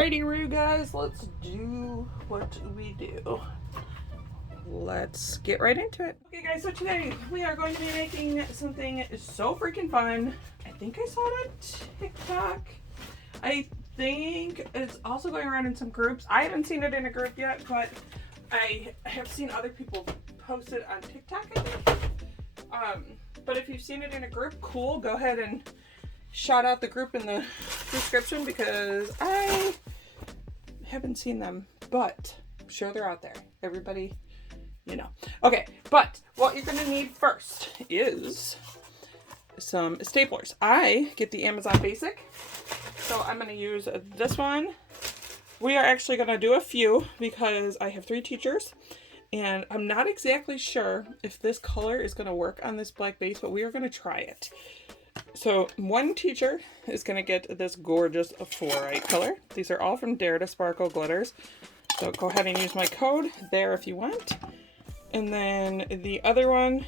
Alrighty, Roo guys, let's do what we do. Let's get right into it. Okay guys, so today we are going to be making something so freaking fun. I think I saw it on TikTok. I think it's also going around in some groups. I haven't seen it in a group yet, but I have seen other people post it on TikTok, I think. But if you've seen it in a group, cool, go ahead and shout out the group in the description because I haven't seen them, but I'm sure they're out there. Everybody, you know. Okay, but what you're gonna need first is some staplers. I get the Amazon Basic, so I'm gonna use this one. We are actually gonna do a few because I have 3 teachers and I'm not exactly sure if this color is gonna work on this black base, but we are gonna try it. So one teacher is going to get this gorgeous fluorite color. These are all from Dare to Sparkle glitters. So go ahead and use my code there if you want. And then the other one,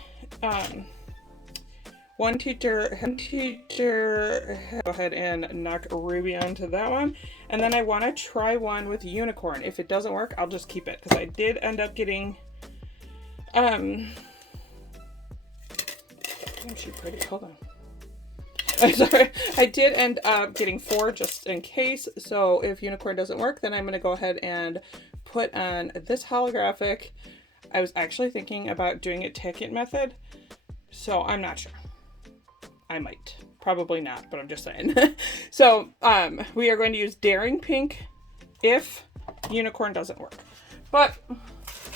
one teacher, go ahead and knock Ruby onto that one. And then I want to try one with unicorn. If it doesn't work, I'll just keep it because I did end up getting, isn't she pretty? Hold on. I'm sorry, I did end up getting 4 just in case, so if unicorn doesn't work, then I'm going to go ahead and put on this holographic. I was actually thinking about doing it ticket method, so I'm not sure. I might. Probably not, but I'm just saying. So, we are going to use Daring Pink if unicorn doesn't work. But,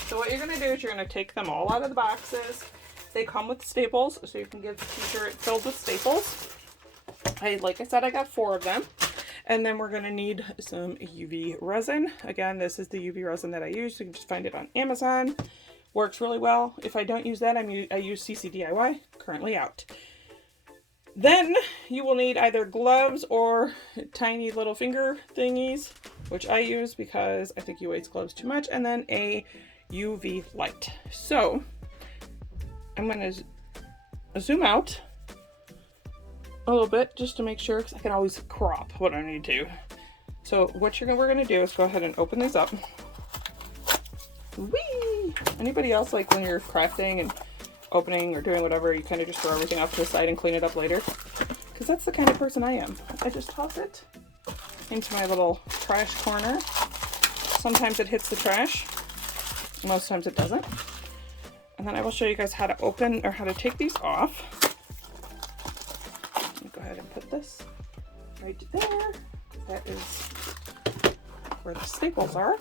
so what you're going to do is you're going to take them all out of the boxes. They come with staples, so you can give the teacher it filled with staples. Like I said, I got 4 of them. And then we're going to need some UV resin. Again, this is the UV resin that I use. You can just find it on Amazon. Works really well. If I don't use that, I use CC currently out. Then you will need either gloves or tiny little finger thingies, which I use because I think you waste gloves too much. And then a UV light. So I'm going to zoom out a little bit just to make sure, because I can always crop when I need to. So what we're going to do is go ahead and open these up. Whee! Anybody else, like when you're crafting and opening or doing whatever, you kind of just throw everything off to the side and clean it up later? Because that's the kind of person I am. I just toss it into my little trash corner. Sometimes it hits the trash. Most times it doesn't. And then I will show you guys how to open or how to take these off. Go ahead and put this right there. That is where the staples are.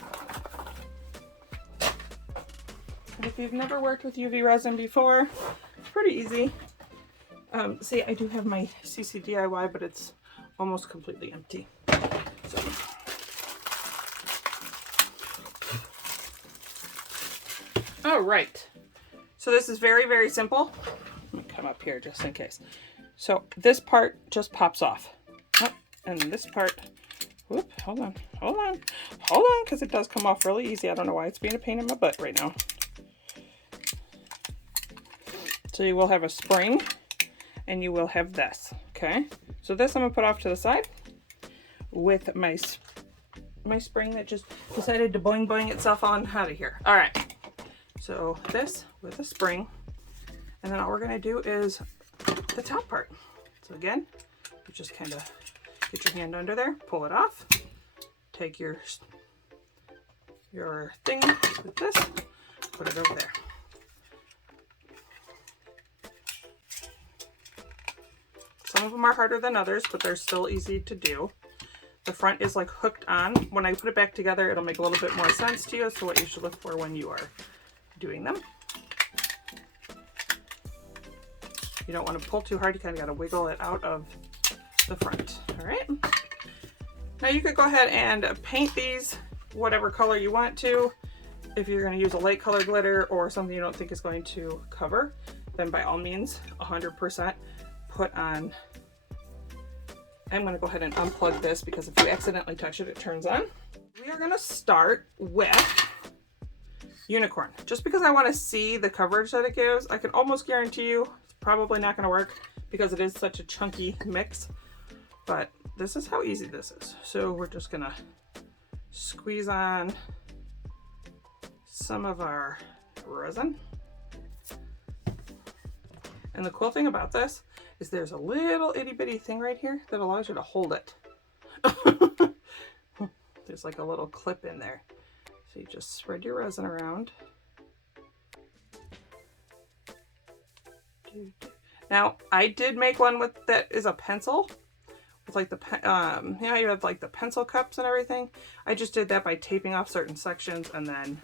And if you've never worked with UV resin before, it's pretty easy. See, I do have my CC DIY, but it's almost completely empty. So. All right. So this is very, very simple. Let me come up here just in case. So this part just pops off. Oh, and this part, whoop, hold on, because it does come off really easy. I don't know why it's being a pain in my butt right now. So you will have a spring, and you will have this, okay? So this I'm gonna put off to the side with my spring that just decided to boing boing itself on out of here. All right, so this with a spring, and then all we're gonna do is the top part. So again, you just kind of get your hand under there, pull it off, take your thing with this, put it over there. Some of them are harder than others, but they're still easy to do. The front is like hooked on. When I put it back together, it'll make a little bit more sense to you as to what you should look for when you are doing them. You don't want to pull too hard, you kind of got to wiggle it out of the front. All right. Now you could go ahead and paint these whatever color you want to. If you're going to use a light color glitter or something you don't think is going to cover, then by all means, 100% put on. I'm going to go ahead and unplug this because if you accidentally touch it, it turns on. We are going to start with unicorn. Just because I want to see the coverage that it gives, I can almost guarantee you probably not going to work because it is such a chunky mix, but this is how easy this is. So we're just gonna squeeze on some of our resin. And the cool thing about this is there's a little itty bitty thing right here that allows you to hold it. There's like a little clip in there. So you just spread your resin around. Now, I did make one with that is a pencil. With like the, you know, you have like the pencil cups and everything. I just did that by taping off certain sections and then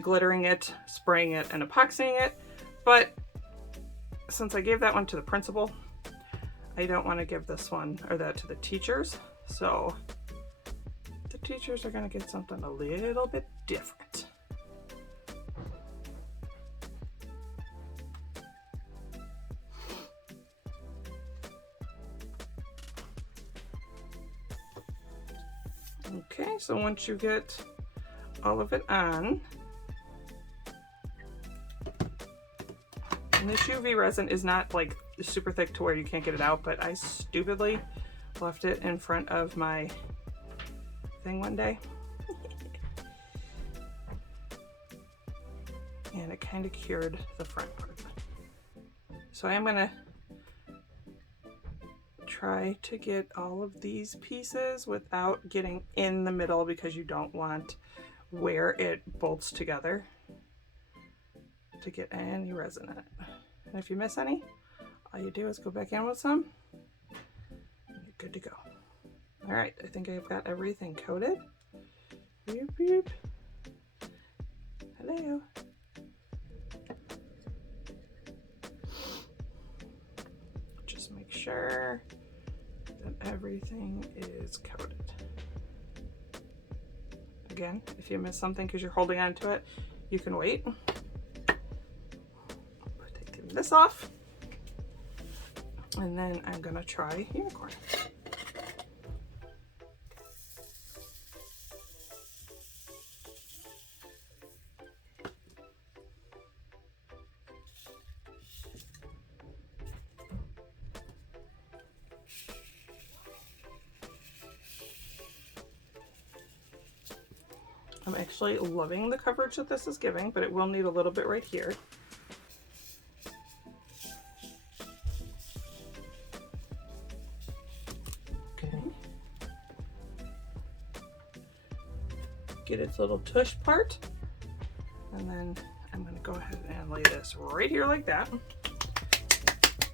glittering it, spraying it, and epoxying it. But since I gave that one to the principal, I don't want to give this one or that to the teachers. So the teachers are going to get something a little bit different. Okay, so once you get all of it on, and this UV resin is not like super thick to where you can't get it out, but I stupidly left it in front of my thing one day. And it kind of cured the front part. So I am gonna try to get all of these pieces without getting in the middle, because you don't want where it bolts together to get any resin in it. And if you miss any, all you do is go back in with some and you're good to go. All right, I think I've got everything coated. Boop, boop. Hello. Just make sure that everything is coated. Again, if you miss something because you're holding on to it, you can wait. Taking this off. And then I'm gonna try unicorn. I'm actually loving the coverage that this is giving, but it will need a little bit right here. Okay. Get its little tush part. And then I'm gonna go ahead and lay this right here like that. And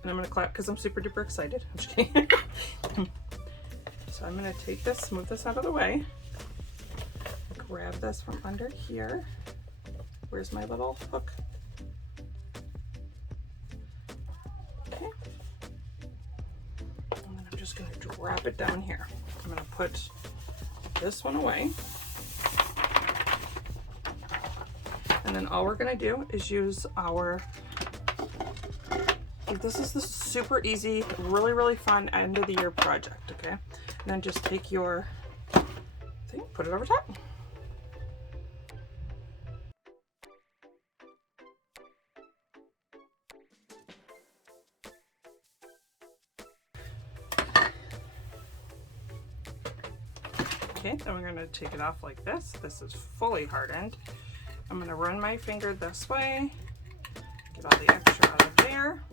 I'm gonna clap because I'm super duper excited. I'm just kidding. So I'm gonna take this, move this out of the way. Grab this from under here. Where's my little hook? Okay. And then I'm just gonna drop it down here. I'm gonna put this one away. And then all we're gonna do is use our, this is the super easy, really, really fun end of the year project, okay? And then just take your thing, put it over top. Okay, then we're going to take it off like this. This is fully hardened. I'm going to run my finger this way, get all the extra out of there.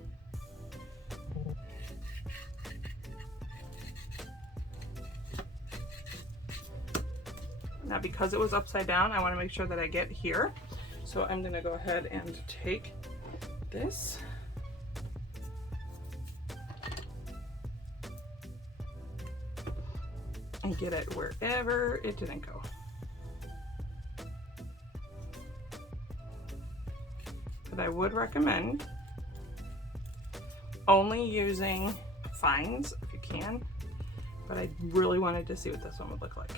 Now, because it was upside down, I want to make sure that I get here. So I'm going to go ahead and take this. And get it wherever it didn't go. But I would recommend only using fines if you can, but I really wanted to see what this one would look like.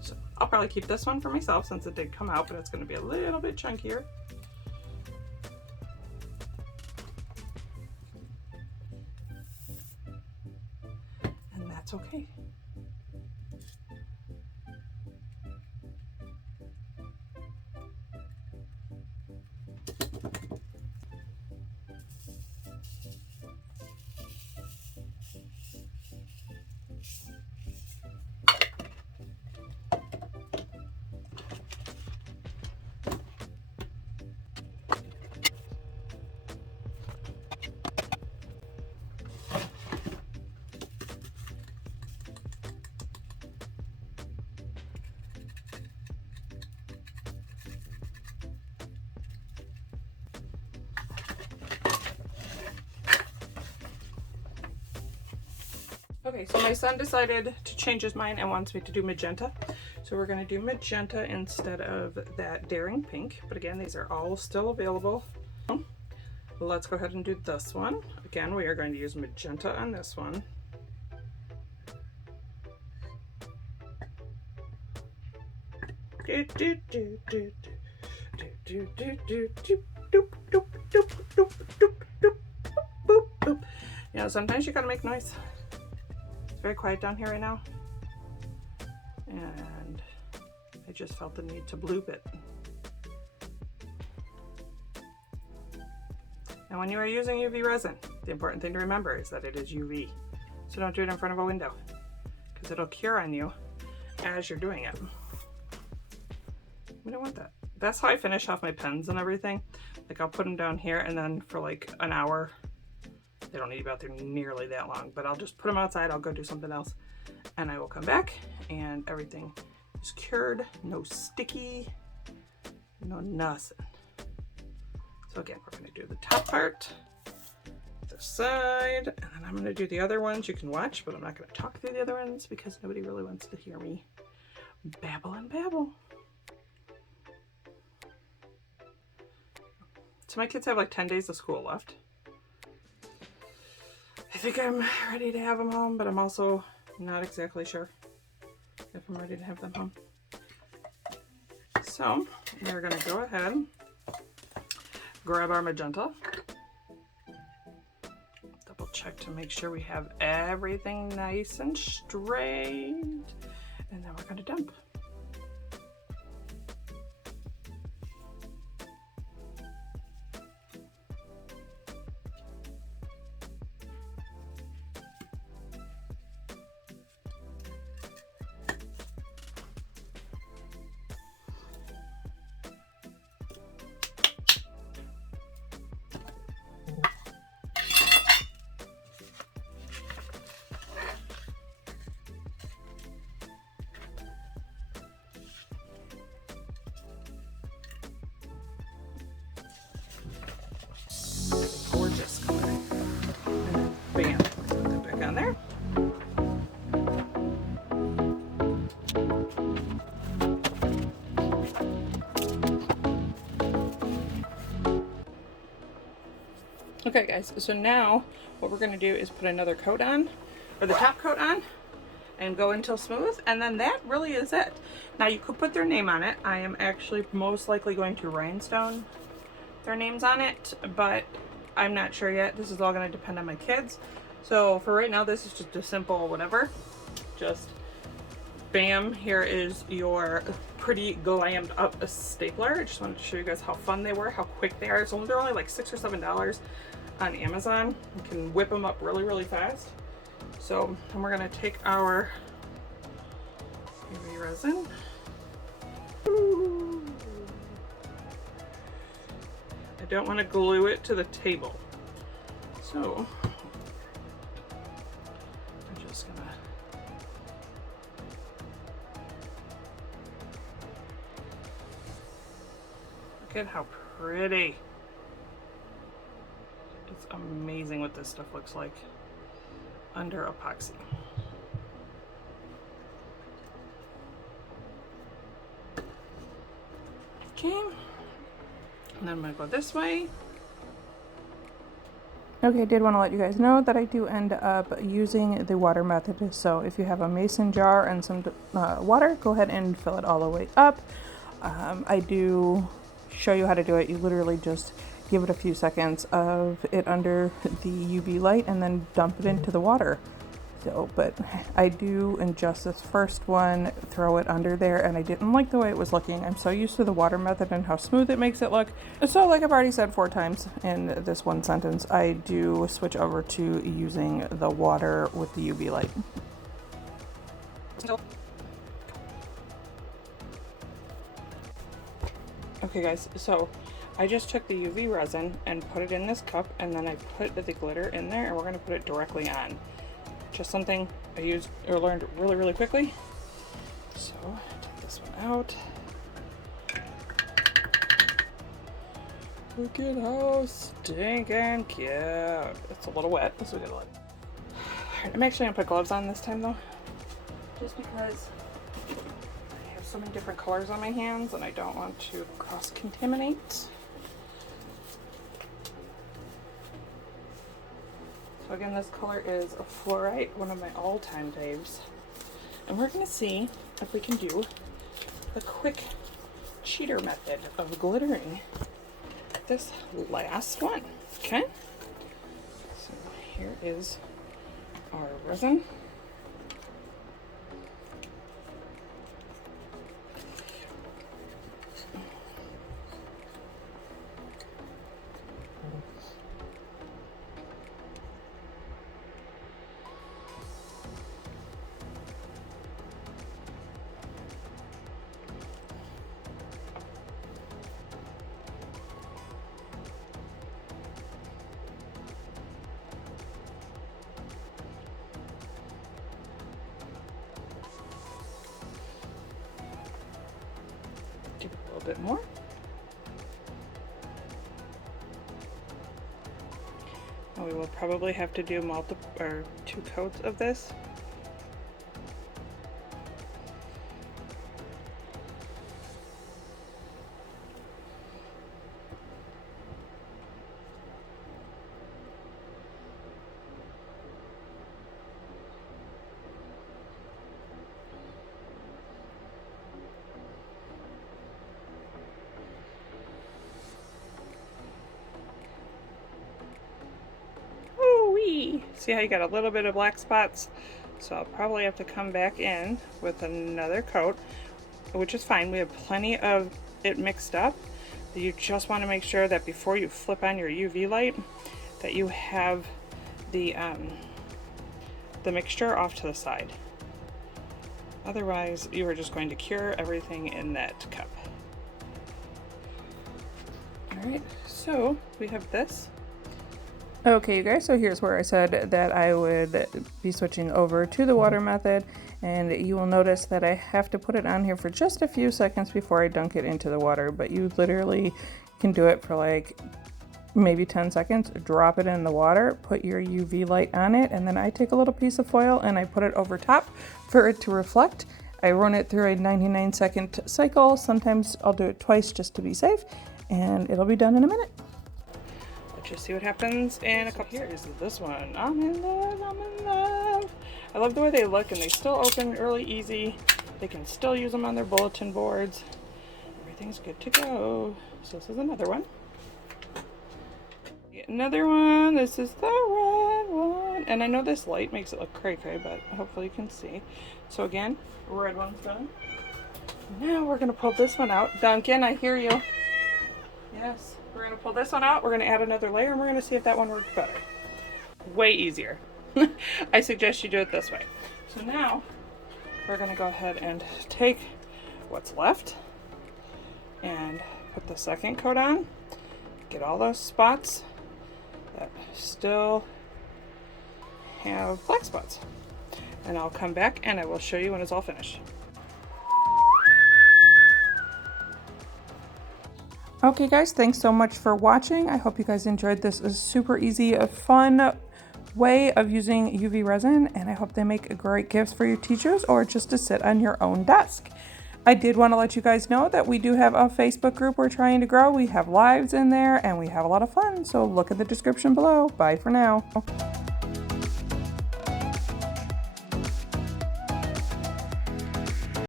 So I'll probably keep this one for myself since it did come out, but it's going to be a little bit chunkier. That's okay. Okay, so my son decided to change his mind and wants me to do magenta. So we're gonna do magenta instead of that daring pink. But again, these are all still available. Let's go ahead and do this one. Again, we are going to use magenta on this one. You know, sometimes you gotta make noise. It's very quiet down here right now. And I just felt the need to bloop it. And when you are using UV resin, the important thing to remember is that it is UV. So don't do it in front of a window, because it'll cure on you as you're doing it. We don't want that. That's how I finish off my pens and everything. Like I'll put them down here and then for like an hour, they don't need to be out there nearly that long, but I'll just put them outside, I'll go do something else, and I will come back and everything is cured, no sticky, no nothing. So again, we're gonna do the top part, this side, and then I'm gonna do the other ones. You can watch, but I'm not gonna talk through the other ones because nobody really wants to hear me babble and babble. So my kids have like 10 days of school left. I think I'm ready to have them home, but I'm also not exactly sure if I'm ready to have them home. So we're gonna go ahead, grab our magenta, double check to make sure we have everything nice and straight, and then we're gonna dump. Gorgeous color. And bam, put that back on there. Okay guys, so now what we're gonna do is put another coat on, or the top coat on, and go until smooth, and then that really is it. Now you could put their name on it. I am actually most likely going to rhinestone their names on it, but I'm not sure yet. This is all going to depend on my kids. So for right now, this is just a simple whatever. Just bam, here is your pretty glammed up stapler. I just wanted to show you guys how fun they were, how quick they are. So they're only like $6 or $7 on Amazon. You can whip them up really, really fast. So then we're going to take our UV resin. I don't want to glue it to the table, so I'm just gonna look at how pretty. It's amazing what this stuff looks like under epoxy. Okay. And then I'm going to go this way. Okay, I did want to let you guys know that I do end up using the water method. So if you have a mason jar and some water, go ahead and fill it all the way up. I do show you how to do it. You literally just give it a few seconds of it under the UV light and then dump it into the water. So, but I do, in just this first one, throw it under there, and I didn't like the way it was looking. I'm so used to the water method and how smooth it makes it look. So like I've already said 4 times in this one sentence, I do switch over to using the water with the UV light. Okay guys, so I just took the UV resin and put it in this cup, and then I put the glitter in there, and we're going to put it directly on. Just something I used or learned really, really quickly. So take this one out. Look at how stinking cute. It's a little wet, so we gotta let. I'm actually gonna put gloves on this time though, just because I have so many different colors on my hands and I don't want to cross-contaminate. So again, this color is a fluorite, one of my all-time faves. And we're gonna see if we can do the quick cheater method of glittering this last one. Okay, so here is our resin. Do a little bit more. And we will probably have to do two coats of this. See how you got a little bit of black spots? So I'll probably have to come back in with another coat, which is fine. We have plenty of it mixed up. You just want to make sure that before you flip on your UV light that you have the mixture off to the side. Otherwise, you are just going to cure everything in that cup. All right, so we have this. Okay, you guys, so here's where I said that I would be switching over to the water method, and you will notice that I have to put it on here for just a few seconds before I dunk it into the water, but you literally can do it for like maybe 10 seconds, drop it in the water, put your UV light on it, and then I take a little piece of foil and I put it over top for it to reflect. I run it through a 99-second cycle. Sometimes I'll do it twice just to be safe, and it'll be done in a minute. Just see what happens in a couple. Here is this one. I'm in love, I'm in love. I love the way they look, and they still open really easy. They can still use them on their bulletin boards. Everything's good to go. So this is another one. Another one. This is the red one. And I know this light makes it look cray-cray, but hopefully you can see. So again, red one's done. Now we're gonna pull this one out. Duncan, I hear you. Yes. We're going to pull this one out, we're going to add another layer, and we're going to see if that one works better. Way easier. I suggest you do it this way. So now, we're going to go ahead and take what's left and put the second coat on. Get all those spots that still have black spots. And I'll come back and I will show you when it's all finished. Okay guys, thanks so much for watching. I hope you guys enjoyed this. It's super easy, a fun way of using UV resin, and I hope they make great gifts for your teachers or just to sit on your own desk. I did want to let you guys know that we do have a Facebook group we're trying to grow. We have lives in there and we have a lot of fun, so look at the description below. Bye for now.